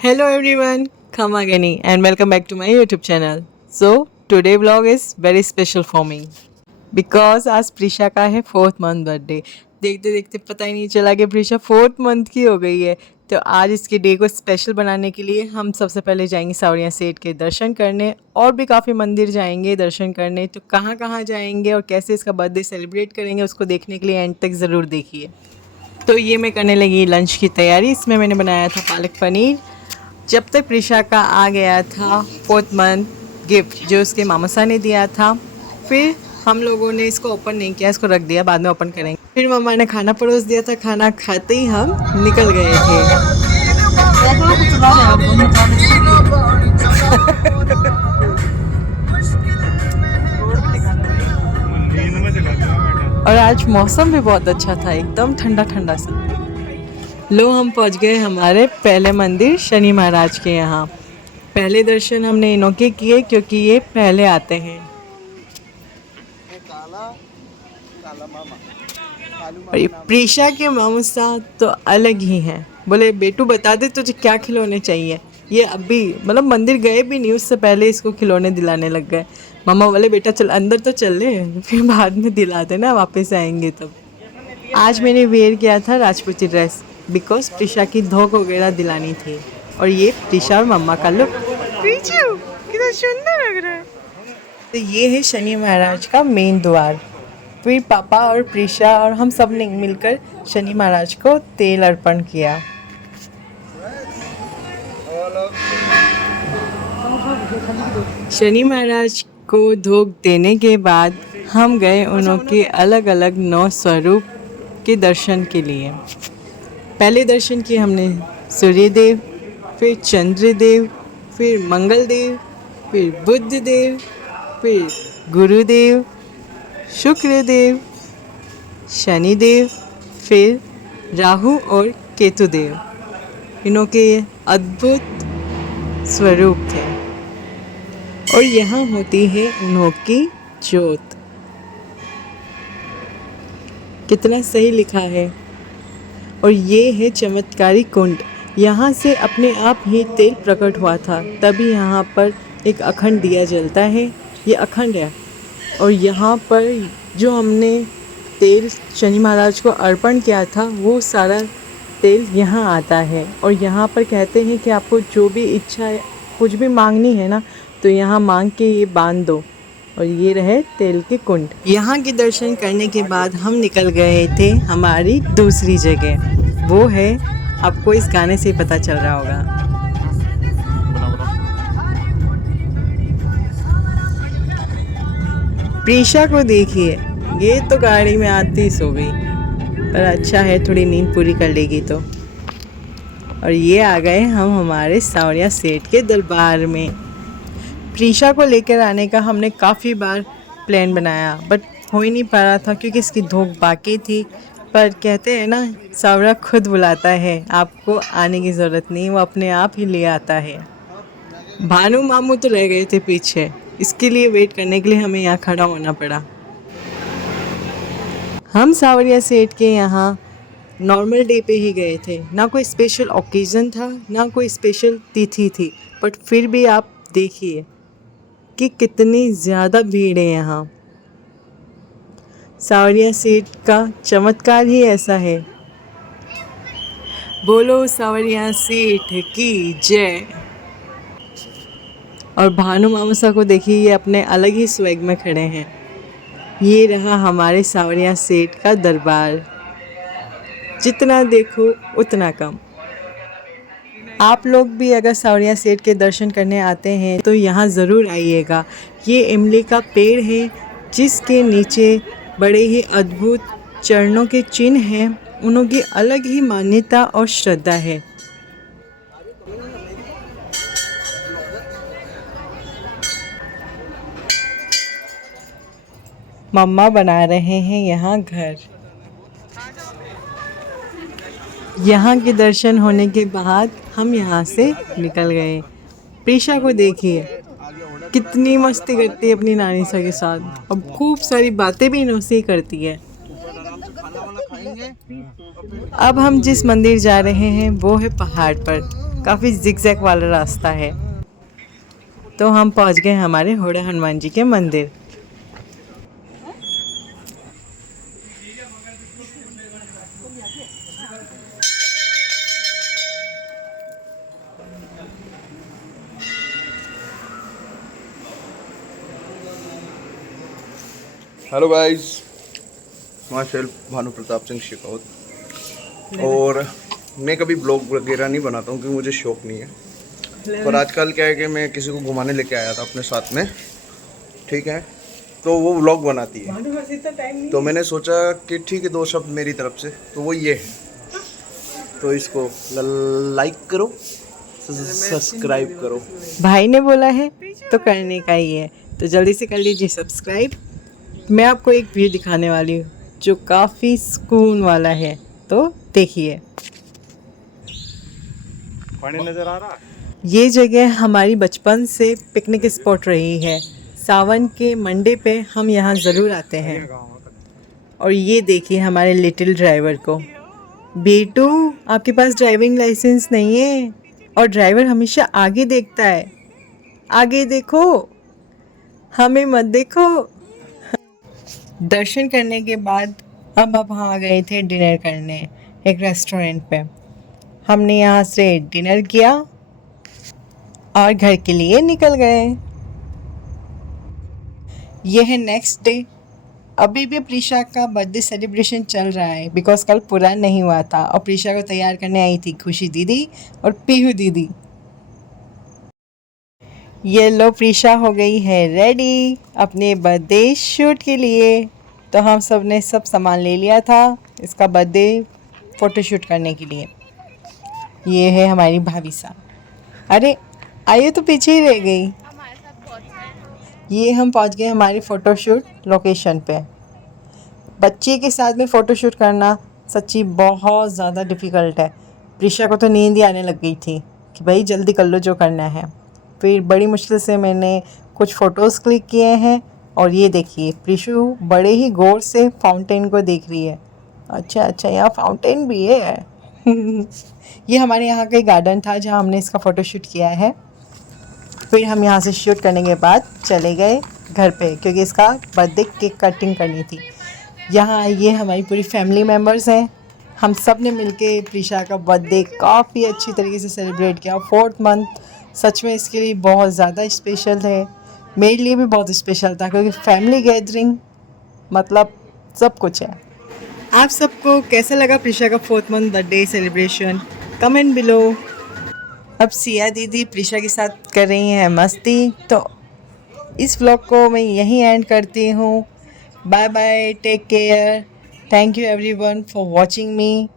Hello everyone, Khamagani and welcome back to my YouTube channel. So today vlog is very special for me because आज प्रीशा का है 4th month birthday. देखते देखते पता ही नहीं चला कि प्रीशा 4th मंथ की हो गई है। तो आज इसके डे को स्पेशल बनाने के लिए हम सबसे पहले जाएंगे सावरिया सेठ के दर्शन करने और भी काफ़ी मंदिर जाएंगे दर्शन करने। तो कहाँ कहाँ जाएंगे और कैसे इसका बर्थडे सेलिब्रेट करेंगे उसको देखने के लिए एंड तक ज़रूर देखिए। तो ये मैं करने लगी लंच की तैयारी। इसमें मैंने बनाया था पालक पनीर। जब तक प्रीशा का आ गया था 4th मंथ गिफ्ट जो उसके मामसा ने दिया था, फिर हम लोगों ने इसको ओपन नहीं किया, इसको रख दिया, बाद में ओपन करेंगे। फिर मम्मा ने खाना परोस दिया था, खाना खाते ही हम निकल गए थे। और आज मौसम भी बहुत अच्छा था, एकदम ठंडा ठंडा सा। लो हम पहुंच गए हमारे पहले मंदिर शनि महाराज के यहाँ। पहले दर्शन हमने इन्हों के किए क्योंकि ये पहले आते हैं। और ये प्रीशा के मामूसा तो अलग ही हैं। बोले बेटू बता दे तुझे क्या खिलौने चाहिए। ये अभी मतलब मंदिर गए भी नहीं उससे पहले इसको खिलौने दिलाने लग गए। मम्मा बोले बेटा चल अंदर तो चल ले, फिर बाद में दिलाते ना, वापस आएंगे तब। आज मैंने वेयर किया था राजपूती ड्रेस बिकॉज प्रीशा की धोक वगैरह दिलानी थी। और ये प्रीशा और मम्मा का लुक कितना सुंदर लग रहा है। तो ये है शनि महाराज का मेन द्वार। फिर पापा और प्रीशा और हम सब ने मिलकर शनि महाराज को तेल अर्पण किया। शनि महाराज को धोक देने के बाद हम गए उनके अलग अलग 9 स्वरूप के दर्शन के लिए। पहले दर्शन किए हमने सूर्यदेव, फिर चंद्रदेव, फिर मंगलदेव, फिर बुधदेव, फिर गुरुदेव, शुक्रदेव, शनिदेव, फिर राहु और केतुदेव। इनों के अद्भुत स्वरूप थे। और यहाँ होती है इनों की ज्योत। कितना सही लिखा है। और ये है चमत्कारी कुंड। यहाँ से अपने आप ही तेल प्रकट हुआ था, तभी यहाँ पर एक अखंड दिया जलता है। ये अखंड है। और यहाँ पर जो हमने तेल शनि महाराज को अर्पण किया था वो सारा तेल यहाँ आता है। और यहाँ पर कहते हैं कि आपको जो भी इच्छा है, कुछ भी मांगनी है ना, तो यहाँ मांग के ये बांध दो। और ये रहे तेल के कुंड। यहाँ के दर्शन करने के बाद हम निकल गए थे हमारी दूसरी जगह। वो है, आपको इस गाने से पता चल रहा होगा। प्रीशा को देखिए, ये तो गाड़ी में आती ही सो गई, पर अच्छा है थोड़ी नींद पूरी कर लेगी तो। और ये आ गए हम हमारे सावरिया सेठ के दरबार में। प्रीशा को लेकर आने का हमने काफ़ी बार प्लान बनाया, बट हो ही नहीं पा रहा था क्योंकि इसकी धोख बाकी थी। पर कहते हैं ना, सावरा खुद बुलाता है, आपको आने की ज़रूरत नहीं, वो अपने आप ही ले आता है। भानु मामू तो रह गए थे पीछे, इसके लिए वेट करने के लिए हमें यहाँ खड़ा होना पड़ा। हम सावरिया सेठ के यहाँ नॉर्मल डे पे ही गए थे, ना कोई स्पेशल ओकेज़न था, ना कोई स्पेशल तिथि थी। बट फिर भी आप देखिए कि कितनी ज़्यादा भीड़ है यहाँ। सावरिया सेठ का चमत्कार ही ऐसा है। बोलो सावरिया सेठ की जय। और भानु मामूसा को देखिए, ये अपने अलग ही स्वैग में खड़े हैं। ये रहा हमारे सावरिया सेठ का दरबार। जितना देखो उतना कम। आप लोग भी अगर सावरिया सेठ के दर्शन करने आते हैं तो यहाँ ज़रूर आइएगा। ये इमली का पेड़ है जिसके नीचे बड़े ही अद्भुत चरणों के चिन्ह हैं। उनकी अलग ही मान्यता और श्रद्धा है। मम्मा बना रहे हैं यहाँ घर। यहाँ के दर्शन होने के बाद हम यहाँ से निकल गए। प्रीशा को देखिए कितनी मस्ती करती है अपनी नानी सा के साथ, और खूब सारी बातें भी इनसे ही करती है। अब हम जिस मंदिर जा रहे हैं वो है पहाड़ पर। काफ़ी जिगजैग वाला रास्ता है। तो हम पहुंच गए हमारे होड़े हनुमान जी के मंदिर। Hello guys, my self Bhanu Pratap Singh Shekhawat. और मैं कभी ब्लॉग वगैरह नहीं बनाता हूँ क्योंकि मुझे शौक नहीं है। पर आजकल क्या है कि मैं किसी को घुमाने लेके आया था अपने साथ में, ठीक है, तो वो व्लॉग बनाती है। तो मैंने सोचा कि ठीक है, 2 शब्द मेरी तरफ से, तो वो ये है, तो इसको लाइक करो, सब्सक्राइब करो। भाई ने बोला है तो करने का ही है, तो जल्दी से कर लीजिए सब्सक्राइब। मैं आपको एक व्यू दिखाने वाली हूँ जो काफ़ी सुकून वाला है, तो देखिए। पानी नजर आ रहा है। ये जगह हमारी बचपन से पिकनिक स्पॉट रही है। सावन के मंडे पे हम यहाँ ज़रूर आते हैं। और ये देखिए हमारे लिटिल ड्राइवर को। बेटू, आपके पास ड्राइविंग लाइसेंस नहीं है और ड्राइवर हमेशा आगे देखता है। आगे देखो, हमें मत देखो। दर्शन करने के बाद अब आ गए थे डिनर करने एक रेस्टोरेंट पे। हमने यहाँ से डिनर किया और घर के लिए निकल गए। यह है नेक्स्ट डे। अभी भी प्रीशा का बर्थडे सेलिब्रेशन चल रहा है बिकॉज कल पूरा नहीं हुआ था और प्रीशा को तैयार करने आई थी खुशी दीदी और पीहू दीदी। ये लो, प्रीशा हो गई है रेडी अपने बर्थडे शूट के लिए। तो हम सब ने सब सामान ले लिया था इसका बर्थडे फ़ोटोशूट करने के लिए। ये है हमारी भाभी साहब। अरे आइए, तो पीछे ही रह गई। ये हम पहुंच गए हमारी फ़ोटोशूट लोकेशन पे। बच्चे के साथ में फ़ोटोशूट करना सच्ची बहुत ज़्यादा डिफ़िकल्ट है। प्रीशा को तो नींद ही आने लग गई थी कि भाई जल्दी कर लो जो करना है। फिर बड़ी मुश्किल से मैंने कुछ फ़ोटोज़ क्लिक किए हैं और ये देखिए प्रीशु बड़े ही गौर से फाउंटेन को देख रही है। अच्छा, यहाँ फाउंटेन भी है। ये हमारे यहाँ का गार्डन था जहाँ हमने इसका फ़ोटोशूट किया है। फिर हम यहाँ से शूट करने के बाद चले गए घर पे क्योंकि इसका बर्थडे केक कटिंग करनी थी। यहाँ ये हमारी पूरी फैमिली मेम्बर्स हैं। हम सब ने मिलके प्रीशा का बर्थडे काफ़ी अच्छी तरीके से सेलिब्रेट किया। 4th मंथ सच में इसके लिए बहुत ज़्यादा स्पेशल है। मेरे लिए भी बहुत स्पेशल था क्योंकि फैमिली गैदरिंग मतलब सब कुछ है। आप सबको कैसा लगा प्रीशा का 4th month birthday celebration? Comment below. अब सिया दीदी प्रीशा के साथ कर रही हैं मस्ती, तो इस व्लॉग को मैं यहीं एंड करती हूँ। Bye bye, take care, thank you everyone for watching me.